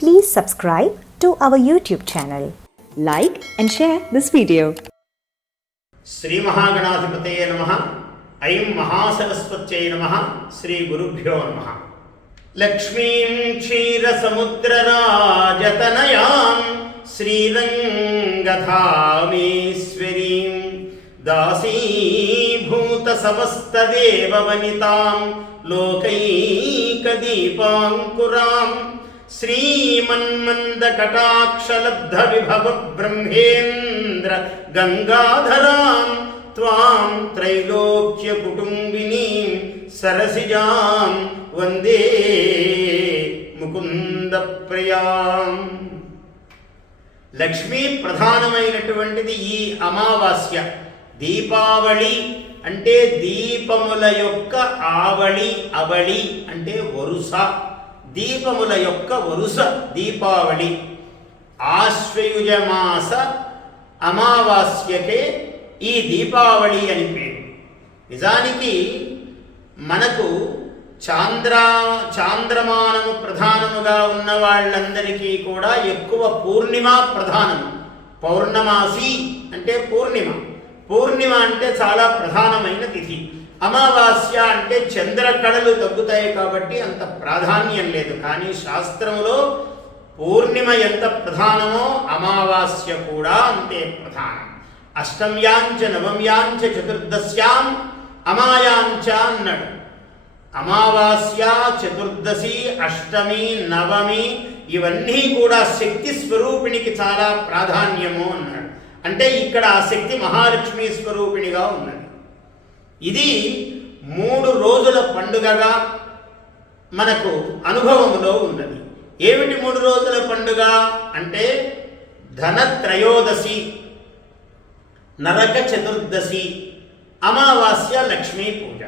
Please subscribe to our YouTube channel. Like and share this video. Shri మహాగణాధిపతయ నమ ఐం మహాసరస్వత్యై నమ శ్రీ గురుభ్యో నమ లక్ష్మీం క్షీరసముద్రరాజతనయాం శ్రీరంగధామేశ్వరీం దాసీభూత సమస్తదేవవనితాం లోకైకదీపాంకురాం శ్రీమన్మందకటాక్షలబ్ధ విభవ బ్రహ్మేంద్ర గంగాధరాం త్వాం త్రైలోక్య కుటుంబినీ సరసిజాం వందే ముకుంద ప్రియాం లక్ష్మీ ప్రధానమైనటువంటిది ఈ అమావాస్య. దీపావళి అంటే దీపముల యొక్క ఆవళి అవళి అంటే వరుస. దీపముల యొక్క వరుస దీపావళి. ఆశ్వయుజమాస అమావాస్యకే ఈ దీపావళి అని పేరు. నిజానికి మనకు చాంద్ర చాంద్రమానము ప్రధానముగా ఉన్న వాళ్ళందరికీ కూడా ఎక్కువ పూర్ణిమ ప్రధానము. పౌర్ణమాసి అంటే పూర్ణిమ. పూర్ణిమ అంటే చాలా ప్రధానమైన తిథి. అమావాస్య అంటే చంద్రకళలు తగ్గుతాయి కాబట్టి అంత ప్రాధాన్యం లేదు. కానీ శాస్త్రంలో పూర్ణిమ ఎంత ప్రధానమో అమావాస్య కూడా అంతే ప్రధానం. అష్టమ్యాంచ నవమ్యాంచ చతుర్దశ్యాం అమాయాంచ అన్నాడు. అమావాస్య చతుర్దశి అష్టమి నవమి ఇవన్నీ కూడా శక్తి స్వరూపిణికి చాలా ప్రాధాన్యము అన్నాడు. అంటే ఇక్కడ ఆ శక్తి మహాలక్ష్మి స్వరూపిణిగా ఉన్నది. ఇది మూడు రోజుల పండుగగా మనకు అనుభవములో ఉన్నది. ఏమిటి మూడు రోజుల పండుగ అంటే ధనత్రయోదశి నరక చతుర్దశి అమావాస్య లక్ష్మీ పూజ.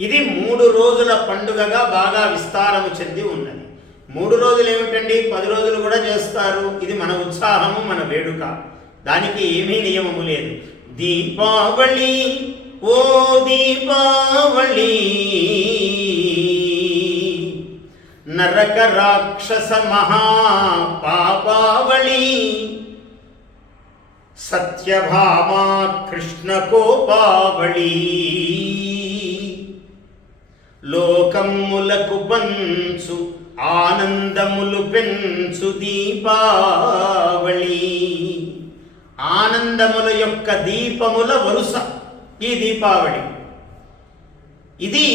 ఇది మూడు రోజుల పండుగగా బాగా విస్తారము చెంది ఉన్నది. మూడు రోజులు ఏమిటండి? పది రోజులు కూడా చేస్తారు. ఇది మన ఉత్సాహము మన వేడుక. దానికి ఏమీ నియమము లేదు. దీపావళి ఓ దీపావళి నరక రాక్షస మహాపాపావళి సత్యభామా కృష్ణ కోపావళి లోకములకు పంచు ఆనందములు పెంచు దీపావళి ఆనందముల యొక్క దీపముల వరుస ఈ దీపావళి. ఇది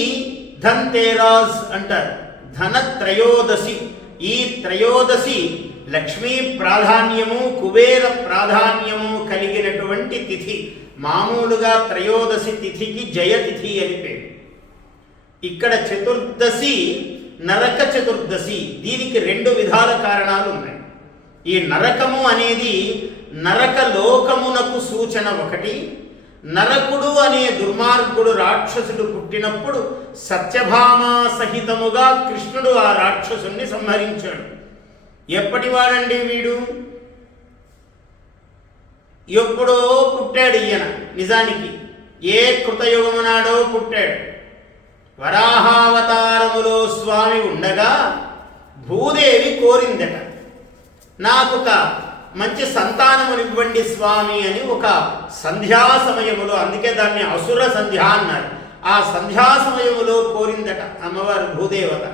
ధన్తేరాజ్ అంటారు. ధన త్రయోదశి ఈ త్రయోదశి లక్ష్మీ ప్రాధాన్యము కుబేర ప్రాధాన్యము కలిగినటువంటి తిథి. మామూలుగా త్రయోదశి తిథికి జయతిథి అని పేరు. ఇక్కడ చతుర్దశి నరక చతుర్దశి. దీనికి రెండు విధాల కారణాలు ఉన్నాయి. ఈ నరకము అనేది నరక లోకమునకు సూచన ఒకటి. నరకుడు అనే దుర్మార్గుడు రాక్షసుడు పుట్టినప్పుడు సత్యభామా సహితముగా కృష్ణుడు ఆ రాక్షసుని సంహరించాడు. ఎప్పటివాడండి వీడు? ఎప్పుడో పుట్టాడు ఈయన నిజానికి. ఏ కృతయుగమునాడో పుట్టాడు. వరాహావతారములో స్వామి ఉండగా భూదేవి కోరిందట. నాకొక మంచి సంతానమునివ్వండి స్వామి అని ఒక సంధ్యా సమయములో అందుకే దాన్ని అసుర సంధ్య అన్నారు. ఆ సంధ్యా సమయములో కోరిందట అమ్మవారు భూదేవత.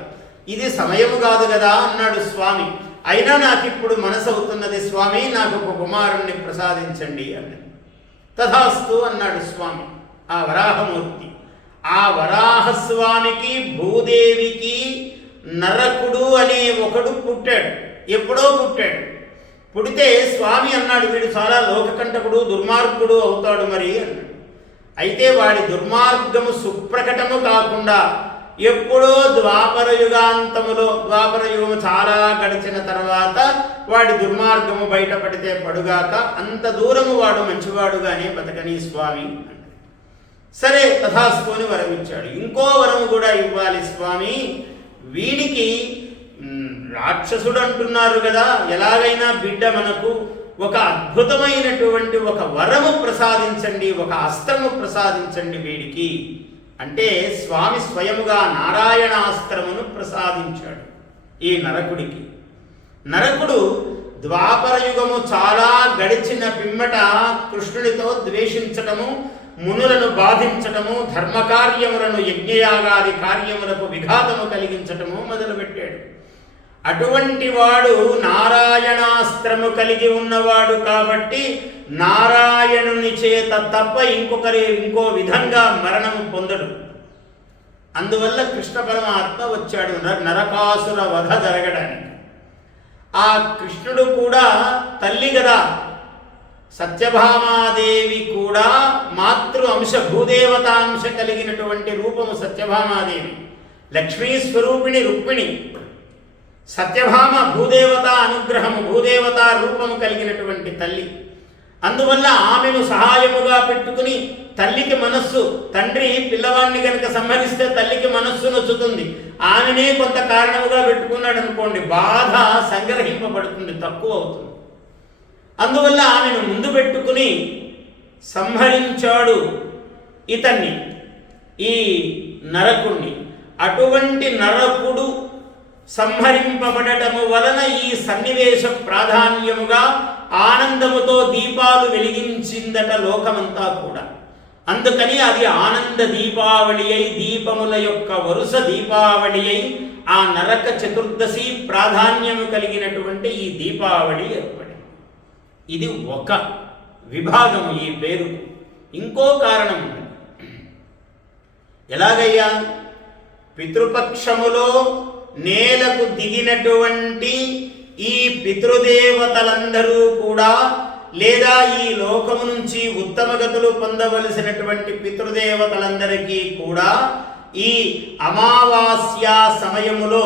ఇది సమయము కాదు కదా అన్నాడు స్వామి. అయినా నాకు ఇప్పుడు మనసు అవుతున్నది స్వామి నాకు ఒక కుమారుణ్ణి ప్రసాదించండి అన్నది. తథాస్తు అన్నాడు స్వామి ఆ వరాహమూర్తి. ఆ వరాహస్వామికి భూదేవికి నరకుడు అనే ఒకడు పుట్టాడు. ఎప్పుడో పుట్టాడు. పుడితే స్వామి అన్నాడు వీడు చాలా లోకకంటకుడు దుర్మార్గుడు అవుతాడు మరి అన్నాడు. అయితే వాడి దుర్మార్గము సుప్రకటము కాకుండా ఎప్పుడో ద్వాపర యుగాంతములో ద్వాపర యుగము చాలా గడిచిన తర్వాత వాడి దుర్మార్గము బయటపడితే పడుగాక అంత దూరము వాడు మంచివాడుగానే బతకని స్వామి సరే తథాస్తుని వరం ఇచ్చాడు ఇంకో వరము కూడా ఇవ్వాలి స్వామి. వీడికి రాక్షసుడు అంటున్నారు కదా ఎలాగైనా బిడ్డ మనకు ఒక అద్భుతమైనటువంటి ఒక వరము ప్రసాదించండి ఒక అస్త్రము ప్రసాదించండి వీడికి. అంటే స్వామి స్వయముగా నారాయణ అస్త్రమును ప్రసాదించాడు ఈ నరకుడికి. నరకుడు ద్వాపర యుగము చాలా గడిచిన పిమ్మట కృష్ణుడితో ద్వేషించటము మునులను బాధించటము ధర్మకార్యములను యజ్ఞయాగాది కార్యములకు విఘాతము కలిగించటము మొదలుపెట్టాడు. అటువంటి వాడు నారాయణాస్త్రము కలిగి ఉన్నవాడు కాబట్టి నారాయణుని చేత తప్ప ఇంకొకరి ఇంకో విధంగా మరణము పొందడు. అందువల్ల కృష్ణ పరమాత్మ వచ్చాడు నర- నరకాసుర వధ జరగడానికి. ఆ కృష్ణుడు కూడా తల్లి కదా. సత్యభామాదేవి కూడా మాతృ అంశ భూదేవతాంశ కలిగినటువంటి రూపము సత్యభామాదేవి. లక్ష్మీ స్వరూపిణి రుక్మిణి. సత్యభామ భూదేవత అనుగ్రహము భూదేవత రూపము కలిగినటువంటి తల్లి. అందువల్ల ఆమెను సహాయముగా పెట్టుకుని తల్లికి మనస్సు తండ్రి పిల్లవాడిని కనుక సంహరిస్తే తల్లికి మనస్సు నొచ్చుతుంది. ఆమెనే కొంత కారణముగా పెట్టుకున్నాడు అనుకోండి బాధ సంగ్రహింపబడుతుంది తక్కువ అవుతుంది. అందువల్ల ఆమెను ముందు పెట్టుకుని సంహరించాడు ఇతన్ని ఈ నరకుణ్ణి. అటువంటి నరకుడు సంహరింపబడటము వలన ఈ సన్నివేశ ప్రాధాన్యముగా ఆనందముతో దీపాలు వెలిగించిందట లోకమంతా కూడా. అందుకని అది ఆనంద దీపావళి అయి దీపముల యొక్క వరుస దీపావళి అయి ఆ నరక చతుర్దశి ప్రాధాన్యము కలిగినటువంటి ఈ దీపావళి ఏర్పడింది. ఇది ఒక విభాగం ఈ పేరు. ఇంకో కారణం ఉంది ఎలాగయ్యా? పితృపక్షములో నేలకు దిగినటువంటి ఈ పితృదేవతలందరూ కూడా లేదా ఈ లోకము నుంచి ఉత్తమగతులు పొందవలసినటువంటి పితృదేవతలందరికీ కూడా ఈ అమావాస్య సమయములో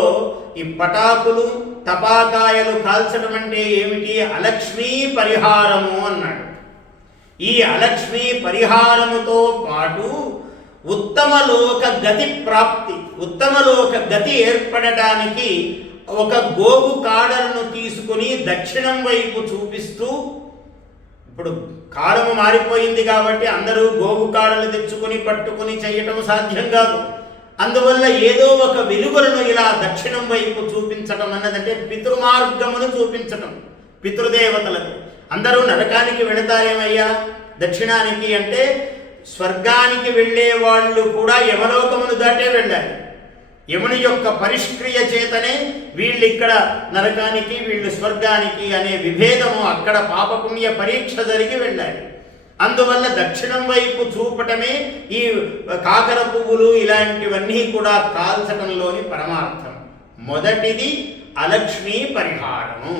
ఈ పటాకులు టపాకాయలు కాల్చడం అంటే ఏమిటి? అలక్ష్మీ పరిహారము అన్నాడు. ఈ అలక్ష్మి పరిహారముతో పాటు ఉత్తమ లోక గతి ప్రాప్తి. ఉత్తమలోక గతి ఏర్పడటానికి ఒక గోగు కాడలను తీసుకుని దక్షిణం వైపు చూపిస్తూ ఇప్పుడు కాలము మారిపోయింది కాబట్టి అందరూ గోగు కాడలు తెచ్చుకుని పట్టుకుని చేయటం సాధ్యం కాదు. అందువల్ల ఏదో ఒక వెలుగులను ఇలా దక్షిణం వైపు చూపించటం అన్నదంటే పితృమార్గమును చూపించటం పితృదేవతలకు. అందరూ నరకానికి వెళతారేమయ్యా? దక్షిణానికి అంటే స్వర్గానికి వెళ్ళే వాళ్ళు కూడా యమలోకమును దాటే వెళ్ళాలి. యముని యొక్క పరిష్క్రియ చేతనే వీళ్ళు ఇక్కడ నరకానికి వీళ్ళు స్వర్గానికి అనే విభేదము అక్కడ పాపపుణ్య పరీక్ష జరిగి వెళ్ళాలి. అందువల్ల దక్షిణం వైపు చూపటమే ఈ కాకర పువ్వులు ఇలాంటివన్నీ కూడా కాల్చడంలోని పరమార్థం. మొదటిది అలక్ష్మీ పరిహారము.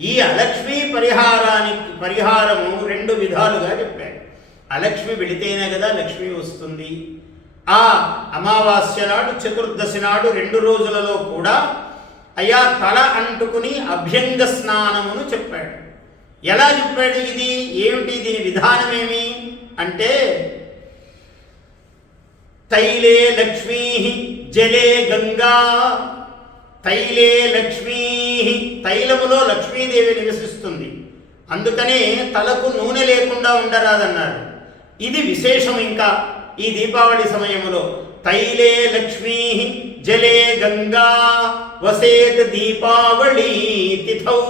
ఈ అలక్ష్మీ పరిహారానికి పరిహారము రెండు విధాలుగా చెప్పారు. అలక్ష్మి వెళితేనే కదా లక్ష్మి వస్తుంది. ఆ అమావాస్య నాడు చతుర్దశి నాడు రెండు రోజులలో కూడా అయ్యా తల అంటుకుని అభ్యంగ స్నానమును చెప్పాడు. ఎలా చెప్పాడు ఇది? ఏమిటి దీని విధానమేమి? అంటే తైలే లక్ష్మీ జలే గంగా తైలే లక్ష్మీ తైలములో లక్ష్మీదేవి నివసిస్తుంది. అందుకనే తలకు నూనె లేకుండా ఉండరాదన్నారు. ఇది విశేషం ఇంకా. ఈ దీపావళి సమయములో తైలే లక్ష్మీ జలే గంగా వసేత్ దీపావళి తిథౌ.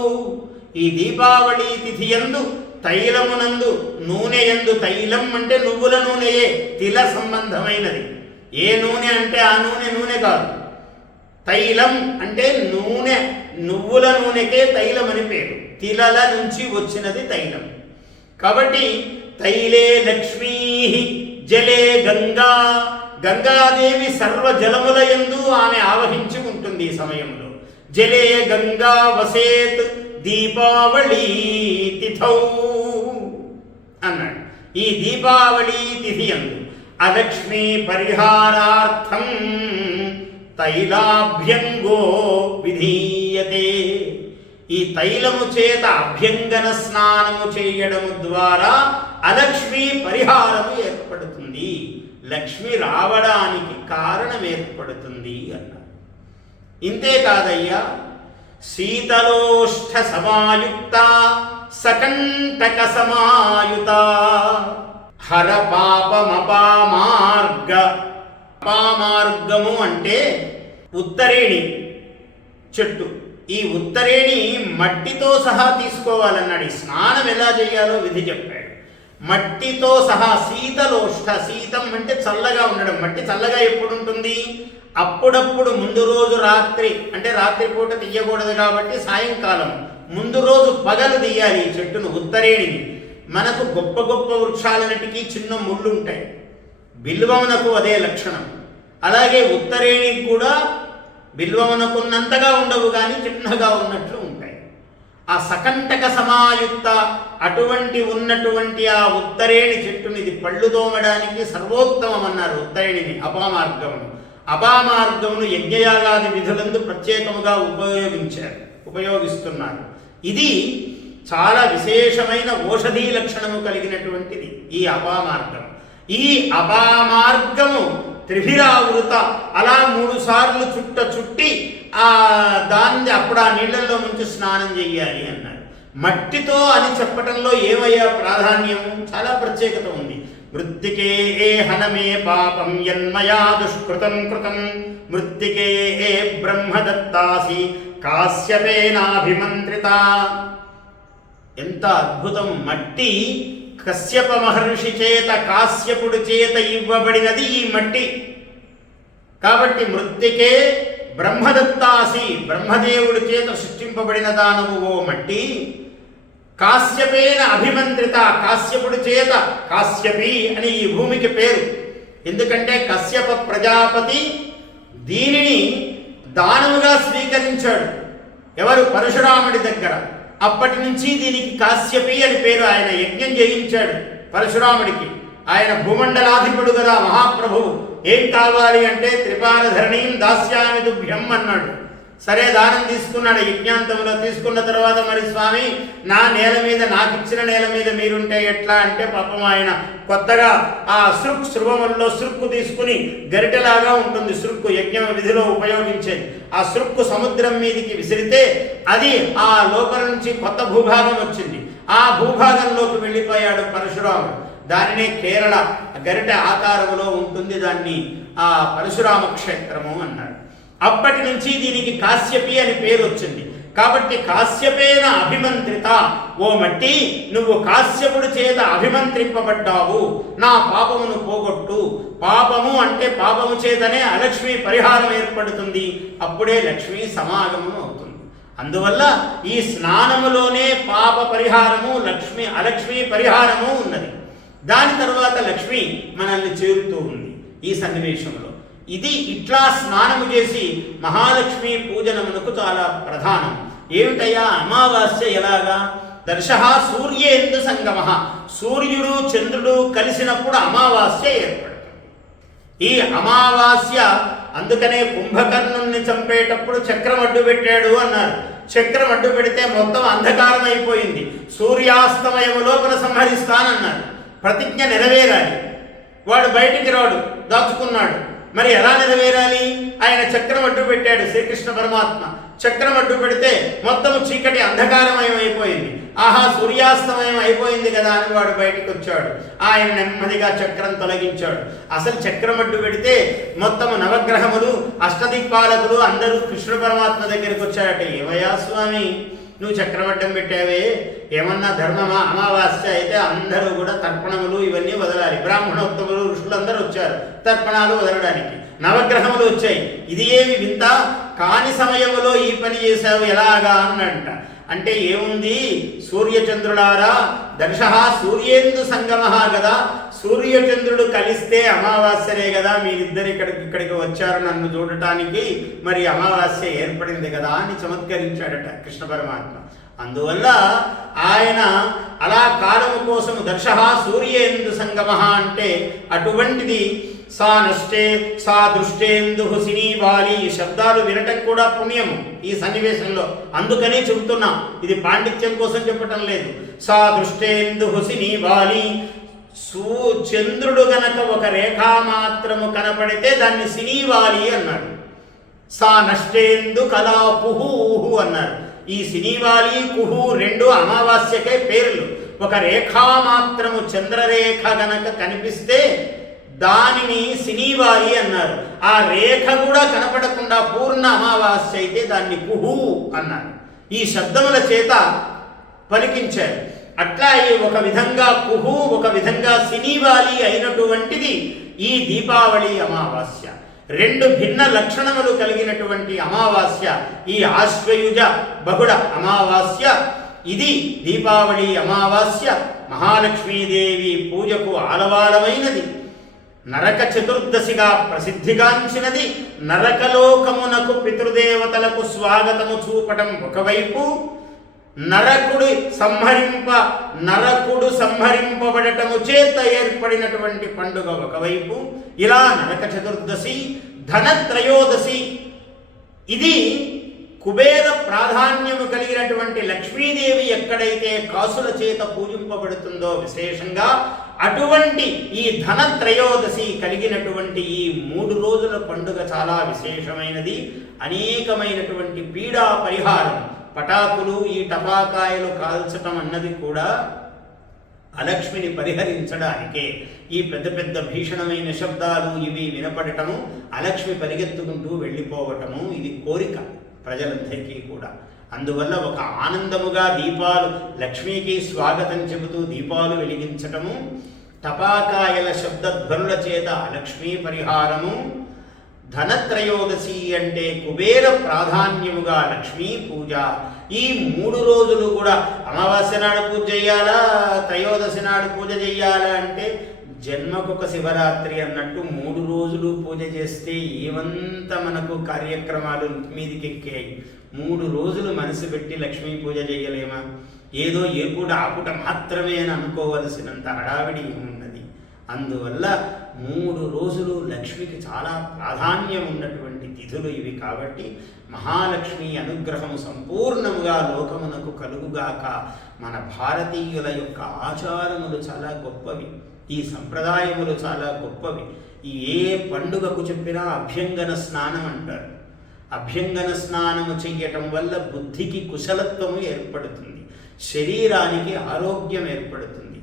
ఈ దీపావళి తిథి ఎందు తైలమునందు నూనె యందు తైలం అంటే నువ్వుల నూనెయే తిల సంబంధమైనది. ఏ నూనె అంటే ఆ నూనె నూనె కాదు. తైలం అంటే నూనె నువ్వుల నూనెకే తైలం అని పేరు. తిలల నుంచి వచ్చినది తైలం. కాబట్టి తైలే లక్ష్మీ జలే గంగా. గంగాదేవి సర్వ జలముల ఆమె ఆవహించి ఉంటుంది ఈ సమయంలో. జలే గంగా వసేత్ దీపావళి తిథౌ అన్నాడు. ఈ దీపావళి తిథి అందు అలక్ష్మీ పరిహారార్థం తైలాభ్యంగో విధీయతే. ఈ తైలము చేత అభ్యంగన స్నానము చేయడము ద్వారా అలక్ష్మి పరిహారము ఏర్పడుతుంది. లక్ష్మి రావడానికి కారణం ఏర్పడుతుంది అన్నారు ఇంతే కాదయ్యా శీతలోష్ఠ సమాయుక్త సకంటక సమాయుత హర పాపమపామార్గ పామార్గము అంటే ఉత్తరేణి చెట్టు. ఈ ఉత్తరేణి మట్టితో సహా తీసుకోవాలన్నాడు. ఈ స్నానం ఎలా చేయాలో విధి చెప్పాడు. మట్టితో సహా శీతలోష్ట శీతం అంటే చల్లగా ఉండడం. మట్టి చల్లగా ఎప్పుడు ఉంటుంది అప్పుడప్పుడు ముందు రోజు రాత్రి. అంటే రాత్రిపూట తీయకూడదు కాబట్టి సాయంకాలం. ముందు రోజు పగలు తీయాలి ఈ చెట్టును ఉత్తరేణిని. మనకు గొప్ప గొప్ప వృక్షాలన్నిటికీ చిన్న ముళ్ళు ఉంటాయి బిల్వమునకు అదే లక్షణం. అలాగే ఉత్తరేణికి కూడా బిల్వమునకున్నంతగా ఉండవు కానీ చిన్నగా ఉన్నట్లు ఆ సకంటక సమాయుక్త అటువంటి ఉన్నటువంటి ఆ ఉత్తరేణి చెట్టునిది పళ్ళు తోమడానికి సర్వోత్తమం అన్నారు ఉత్తరేణిని అపామార్గమును. అపామార్గమును యజ్ఞయాగాది విధులందు ప్రత్యేకముగా ఉపయోగించారు ఉపయోగిస్తున్నారు. ఇది చాలా విశేషమైన ఓషధీ లక్షణము కలిగినటువంటిది ఈ అపామార్గం. ఈ అపామార్గము త్రిభిరావృత. అలా మూడు సార్లు చుట్ట చుట్టి ఆ దాన్ని అప్పుడు ఆ నీళ్ళల్లో నుంచి స్నానం చెయ్యాలి అన్నాడు. మట్టితో అని చెప్పటంలో ఏమయ్యా ప్రాధాన్యము? చాలా ప్రత్యేకత ఉంది. మృత్తికే ఏ హనమే పాపం యన్మయా దుష్కృతం కృతం. మృత్తికే ఏ బ్రహ్మదత్తాసి కాశ్యపేనాభిమంత్రిత. ఎంత అద్భుతం. మట్టి కశ్యప మహర్షి చేత కాశ్యపుడు చేత ఇవ్వబడినది ఈ మట్టి. కాబట్టి మృత్తికే బ్రహ్మదత్తాసి బ్రహ్మదేవుడి చేత సృష్టింపబడిన దానవు ఓ మట్టి. కాశ్యపేన అభిమంత్రిత కాశ్యపుడి చేత కాశ్యపి అని ఈ భూమికి పేరు. ఎందుకంటే కశ్యప ప్రజాపతి దీనిని దానముగా స్వీకరించాడు. ఎవరు? పరశురాముడి దగ్గర. అప్పటి నుంచి దీనికి కాశ్యపి అని పేరు ఆయన యజ్ఞం చేయించాడు పరశురాముడికి. ఆయన భూమండలాధిపుడు కదా మహాప్రభువు. ఏం కావాలి అంటే త్రిపారధరణీం దాస్యామి దుభ్యం అన్నాడు. సరే దానం తీసుకున్నాడు యజ్ఞాంతంలో తీసుకున్న తర్వాత మరి స్వామి నా నేల మీద నాకు ఇచ్చిన నేల మీద మీరుంటే ఎట్లా అంటే పాపం ఆయన కొత్తగా ఆ సృక్ శృభములో సృక్కు తీసుకుని గరిటెలాగా ఉంటుంది సృక్కు యజ్ఞ విధిలో ఉపయోగించేది. ఆ సృక్కు సముద్రం మీదికి విసిరితే అది ఆ లోపల నుంచి కొత్త భూభాగం వచ్చింది. ఆ భూభాగంలోకి వెళ్ళిపోయాడు పరశురాముడు. దానినే కేరళ గరిట ఆకారంలో ఉంటుంది దాన్ని ఆ పరశురామ క్షేత్రము అన్నాడు. అప్పటి నుంచి దీనికి కాశ్యపి అని పేరు వచ్చింది. కాబట్టి కాశ్యపేన అభిమంత్రిత. ఓ మట్టి నువ్వు కాశ్యపుడు చేత అభిమంత్రింపబడ్డావు. నా పాపమును పోగొట్టు. పాపము అంటే పాపము చేతనే అలక్ష్మి పరిహారం ఏర్పడుతుంది. అప్పుడే లక్ష్మి సమాగమం అవుతుంది. అందువల్ల ఈ స్నానములోనే పాప పరిహారము లక్ష్మి అలక్ష్మి పరిహారము ఉన్నది. దాని తర్వాత లక్ష్మి మనల్ని చేరుతూ ఉంది ఈ సన్నివేశంలో. ఇది ఇట్లా స్నానము చేసి మహాలక్ష్మి పూజనమునకు చాలా ప్రధానం. ఏమిటయ్యా? అమావాస్య ఎలాగా? దర్శ సూర్యేందు సంగమ. సూర్యుడు చంద్రుడు కలిసినప్పుడు అమావాస్య ఏర్పడుతుంది. ఈ అమావాస్య అందుకనే కుంభకర్ణుణ్ణి చంపేటప్పుడు చక్రం అడ్డు పెట్టాడు అన్నారు. చక్రం అడ్డు పెడితే మొత్తం అంధకారం అయిపోయింది సూర్యాస్తమయం లోపల సంహరిస్తానన్నారు. ప్రతిజ్ఞ నెరవేరాలి. వాడు బయటికి రాడు దాచుకున్నాడు. మరి ఎలా నెరవేరాలి? ఆయన చక్రం అడ్డు పెట్టాడు శ్రీకృష్ణ పరమాత్మ. చక్రం అడ్డు పెడితే మొత్తం చీకటి అంధకారమయం అయిపోయింది. ఆహా సూర్యాస్తమయం అయిపోయింది కదా అని వాడు బయటికి వచ్చాడు. ఆయన నెమ్మదిగా చక్రం తొలగించాడు. అసలు చక్రం అడ్డు పెడితే మొత్తం నవగ్రహములు అష్టదిక్పాలకులు అందరూ కృష్ణ పరమాత్మ దగ్గరికి వచ్చారట. ఏవయా స్వామి? నువ్వు చక్రవడ్డం పెట్టావే ఏమన్నా ధర్మమా? అమావాస్య అయితే అందరూ కూడా తర్పణములు ఇవన్నీ వదలాలి. బ్రాహ్మణోత్తములు ఋషులందరూ వచ్చారు తర్పణాలు వదలడానికి. నవగ్రహములు వచ్చాయి. ఇది ఏమి వింత? కాని సమయములో ఈ పని చేశావు ఎలాగా అన్నంట. అంటే ఏముంది? సూర్యచంద్రులారా దర్శ సూర్యేందు సంగమ కదా సూర్యచంద్రుడు కలిస్తే అమావాస్యనే కదా మీరిద్దరు ఇక్కడికి ఇక్కడికి వచ్చారు నన్ను చూడటానికి. మరి అమావాస్య ఏర్పడింది కదా అని చమత్కరించాడట కృష్ణ పరమాత్మ. అందువల్ల ఆయన అలా కాలము కోసం దర్శ సూర్యేందు సంగమ అంటే అటువంటిది సా నష్టే సా దృష్టేందు సినీవాలి ఈ శబ్దాలు వినటం కూడా పుణ్యము ఈ సన్నివేశంలో. అందుకనే చెబుతున్నాం ఇది పాండిత్యం కోసం చెప్పటం లేదు. సా దృష్టేందు సినీవాలి సూ చంద్రుడు గనక ఒక రేఖా మాత్రము కనపడితే దాన్ని సినీవాలి అన్నాడు. సా నష్టేందు కళా కుహు ఊహు అన్నారు ఈ సినీవాలి కుహు రెండు అమావాస్యకే పేర్లు. ఒక రేఖా మాత్రము చంద్రరేఖ గనక కనిపిస్తే దానిని సినీవాలి అన్నారు. ఆ రేఖ కూడా కనపడకుండా పూర్ణ అమావాస్య అయితే దాన్ని కుహు అన్నారు. ఈ శబ్దముల చేత పలికించారు. అట్లా ఈ ఒక విధంగా కుహు ఒక విధంగా సినీవాలి అయినటువంటిది ఈ దీపావళి అమావాస్య. రెండు భిన్న లక్షణములు కలిగినటువంటి అమావాస్య ఈ ఆశ్వయుజ బహుళ అమావాస్య ఇది దీపావళి అమావాస్య మహాలక్ష్మీదేవి పూజకు ఆలవాలమైనది నరక చతుర్దశిగా ప్రసిద్ధిగాంచినది నరకలోకమునకు పితృదేవతలకు స్వాగతము చూపటం ఒకవైపు నరకుడు సంహరింప నరకుడు సంహరింపబడటము చేత ఏర్పడినటువంటి పండుగ ఒకవైపు ఇలా నరక చతుర్దశి ధనత్రయోదశి. ఇది కుబేర ప్రాధాన్యము కలిగినటువంటి లక్ష్మీదేవి ఎక్కడైతే కాసుల చేత పూజింపబడుతుందో విశేషంగా అటువంటి ఈ ధనత్రయోదశి కలిగినటువంటి ఈ మూడు రోజుల పండుగ చాలా విశేషమైనది. అనేకమైనటువంటి పీడా పరిహారం పటాకులు ఈ టపాకాయలు కాల్చటం అన్నది కూడా అలక్ష్మిని పరిహరించడానికే. ఈ పెద్ద పెద్ద భీషణమైన శబ్దాలు ఇవి వినపడటము అలక్ష్మి పరిగెత్తుకుంటూ వెళ్ళిపోవటము ఇది కోరిక. ప్రజలందరికీ కూడా. అందువల్ల ఒక ఆనందముగా దీపాలు లక్ష్మీకి స్వాగతం చెబుతూ దీపాలు వెలిగించటము టపాకాయల శబ్దధ్వనుల చేత లక్ష్మీ పరిహారము ధనత్రయోదశి అంటే కుబేర ప్రాధాన్యముగా లక్ష్మీ పూజ. ఈ మూడు రోజులు కూడా అమావాస్య నాడు పూజ చేయాలా త్రయోదశి నాడు పూజ చేయాలా అంటే జన్మకొక శివరాత్రి అన్నట్టు మూడు రోజులు పూజ చేస్తే ఏమంత మనకు కార్యక్రమాలు మీదికి ఎక్కాయి మూడు రోజులు మనసు పెట్టి లక్ష్మీ పూజ చేయలేమా? ఏదో ఏ పూట మాత్రమే అని అనుకోవలసినంత హడావిడి ఉన్నది అందువల్ల మూడు రోజులు లక్ష్మికి చాలా ప్రాధాన్యం ఉన్నటువంటి తిథులు ఇవి కాబట్టి మహాలక్ష్మి అనుగ్రహం సంపూర్ణముగా లోకమునకు కలుగుగాక మన భారతీయుల యొక్క ఆచారములు చాలా గొప్పవి. ఈ సంప్రదాయములు చాలా గొప్పవి. ఈ ఏ పండుగకు చెప్పినా అభ్యంగన స్నానం అంటారు. అభ్యంగన స్నానము చెయ్యటం వల్ల బుద్ధికి కుశలత్వము ఏర్పడుతుంది. శరీరానికి ఆరోగ్యం ఏర్పడుతుంది.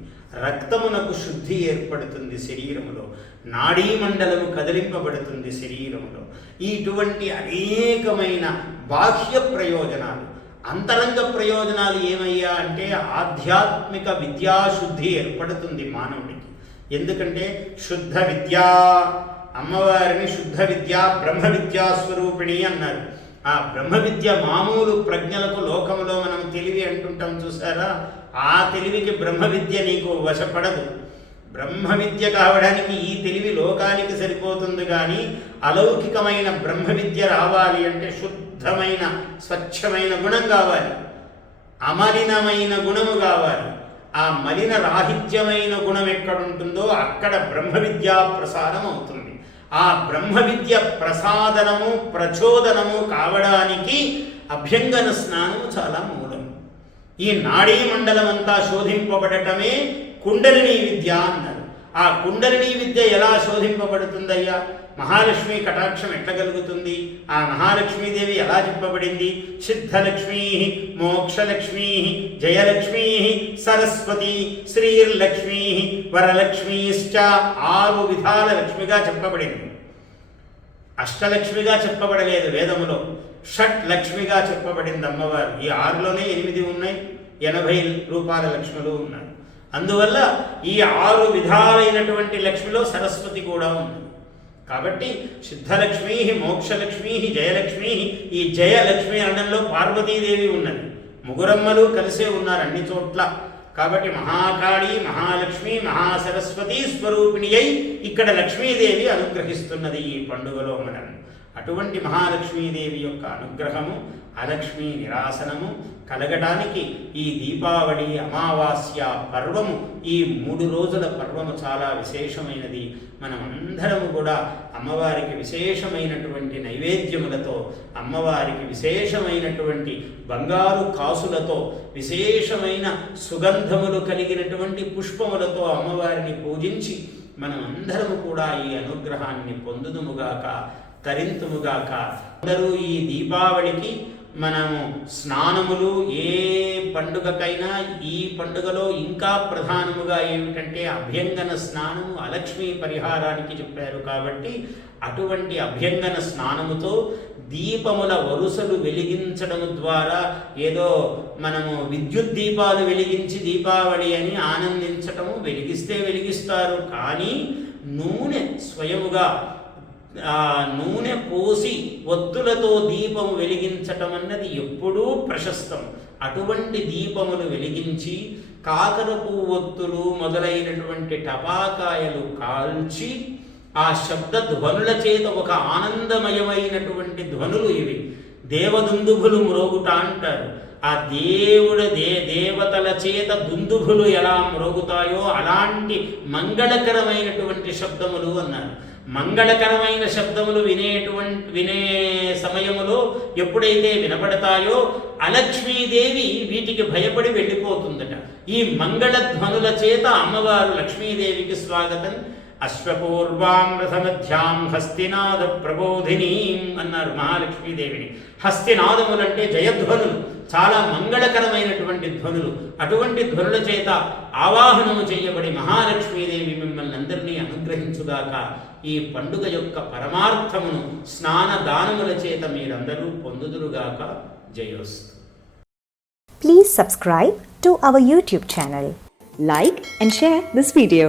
రక్తమునకు శుద్ధి ఏర్పడుతుంది శరీరములో. నాడీ మండలము కదిలింపబడుతుంది శరీరములో. ఇటువంటి అనేకమైన బాహ్య ప్రయోజనాలు. అంతరంగ ప్రయోజనాలు ఏమయ్యా అంటే ఆధ్యాత్మిక విద్యాశుద్ధి ఏర్పడుతుంది మానవుడు. ఎందుకంటే శుద్ధ విద్యా అమ్మవారిని శుద్ధ విద్య బ్రహ్మ విద్యా స్వరూపిణి అన్నారు. ఆ బ్రహ్మ విద్య మామూలు ప్రజ్ఞలకు లోకములో మనం తెలివి అంటుంటాం చూసారా? ఆ తెలివికి బ్రహ్మ విద్య నీకు వశపడదు. బ్రహ్మ విద్య కావడానికి ఈ తెలివి లోకానికి సరిపోతుంది కానీ అలౌకికమైన బ్రహ్మ విద్య రావాలి అంటే శుద్ధమైన స్వచ్ఛమైన గుణం కావాలి. అమలినమైన గుణము కావాలి. ఆ మలిన రాహిత్యమైన గుణం ఎక్కడుంటుందో అక్కడ బ్రహ్మ విద్యా ప్రసారం అవుతుంది. ఆ బ్రహ్మ విద్య ప్రసాదనము ప్రచోదనము కావడానికి అభ్యంగన స్నానము చాలా మూలం. ఈ నాడీ మండలం అంతా శోధింపబడటమే కుండలిని విద్య అన్నారు. ఆ కుండలిని విద్య ఎలా శోధింపబడుతుందయ్యా? మహాలక్ష్మి కటాక్షం ఎట్లా కలుగుతుంది? ఆ మహాలక్ష్మీదేవి ఎలా చెప్పబడింది? సిద్ధలక్ష్మీ మోక్షలక్ష్మీ జయలక్ష్మీ సరస్వతి శ్రీర్లక్ష్మీ వరలక్ష్మీశ్చ ఆరు విధాల లక్ష్మిగా చెప్పబడింది. అష్టలక్ష్మిగా చెప్పబడలేదు వేదములో. షట్ లక్ష్మిగా చెప్పబడింది అమ్మవారు. ఈ ఆరులోనే ఎనిమిది ఉన్నాయి. ఎనభై రూపాయల లక్ష్ములు ఉన్నాయి. అందువల్ల ఈ ఆరు విధాలైనటువంటి లక్ష్మిలో సరస్వతి కూడా ఉంది. కాబట్టి సిద్ధలక్ష్మీ మోక్షలక్ష్మీ జయలక్ష్మీ ఈ జయలక్ష్మి అనడంలో పార్వతీదేవి ఉన్నది. ముగురమ్మలు కలిసే ఉన్నారు అన్ని చోట్ల. కాబట్టి మహాకాళి మహాలక్ష్మి మహాసరస్వతి స్వరూపిణి అయి ఇక్కడ లక్ష్మీదేవి అనుగ్రహిస్తున్నది ఈ పండుగలో మనం అటువంటి మహాలక్ష్మీదేవి యొక్క అనుగ్రహము అలక్ష్మి నిరాసనము కలగడానికి ఈ దీపావళి అమావాస్య పర్వము ఈ మూడు రోజుల పర్వము చాలా విశేషమైనది. మనం అందరము కూడా అమ్మవారికి విశేషమైనటువంటి నైవేద్యములతో అమ్మవారికి విశేషమైనటువంటి బంగారు కాసులతో విశేషమైన సుగంధములు కలిగినటువంటి పుష్పములతో అమ్మవారిని పూజించి మనం అందరము కూడా ఈ అనుగ్రహాన్ని పొందుదుముగాక తరింతుముగాక. అందరూ ఈ దీపావళికి మనము స్నానములు ఏ పండుగకైనా ఈ పండుగలో ఇంకా ప్రధానముగా ఏమిటంటే అభ్యంగన స్నానము అలక్ష్మి పరిహారానికి చెప్పారు కాబట్టి అటువంటి అభ్యంగన స్నానముతో దీపముల వరుసలు వెలిగించడం ద్వారా ఏదో మనము విద్యుత్ దీపాలు వెలిగించి దీపావళి అని ఆనందించటము వెలిగిస్తే వెలిగిస్తారు. కానీ నూనె స్వయముగా నూనె పోసి ఒత్తులతో దీపము వెలిగించటం అన్నది ఎప్పుడూ ప్రశస్తం. అటువంటి దీపములు వెలిగించి కాకరపు ఒత్తులు మొదలైనటువంటి టపాకాయలు కాల్చి ఆ శబ్ద ధ్వనుల చేత ఒక ఆనందమయమైనటువంటి ధ్వనులు ఇవి. దేవదుందుభులు మ్రోగుట అంటారు. ఆ దేవుడు దే దేవతల చేత దుందుభులు ఎలా మ్రోగుతాయో అలాంటి మంగళకరమైనటువంటి శబ్దములు అన్నారు. మంగళకరమైన శబ్దములు వినేటువంటి వినే సమయములో ఎప్పుడైతే వినపడతాయో అలక్ష్మీదేవి వీటికి భయపడి వెళ్ళిపోతుందట. ఈ మంగళధ్వనుల చేత అమ్మవారు లక్ష్మీదేవికి స్వాగతం. అశ్వపూర్వాం రథమధ్యాం హస్తినాద ప్రబోధినీం అన్నారు మహాలక్ష్మీదేవిని. హస్తినాదములంటే జయధ్వనులు చాలా మంగళకరమైనటువంటి ధ్వనులు. అటువంటి ధ్వనుల చేత ఆవాహనము చేయబడి మహాలక్ష్మీదేవి మిమ్మల్ని అందరినీ అనుగ్రహించుగాక. ఈ పండుగ యొక్క పరమార్థమును స్నాన దానముల చేత మీరందరూ పొందుదురుగాక. జయోస్తు. Please subscribe to our YouTube channel like and share this video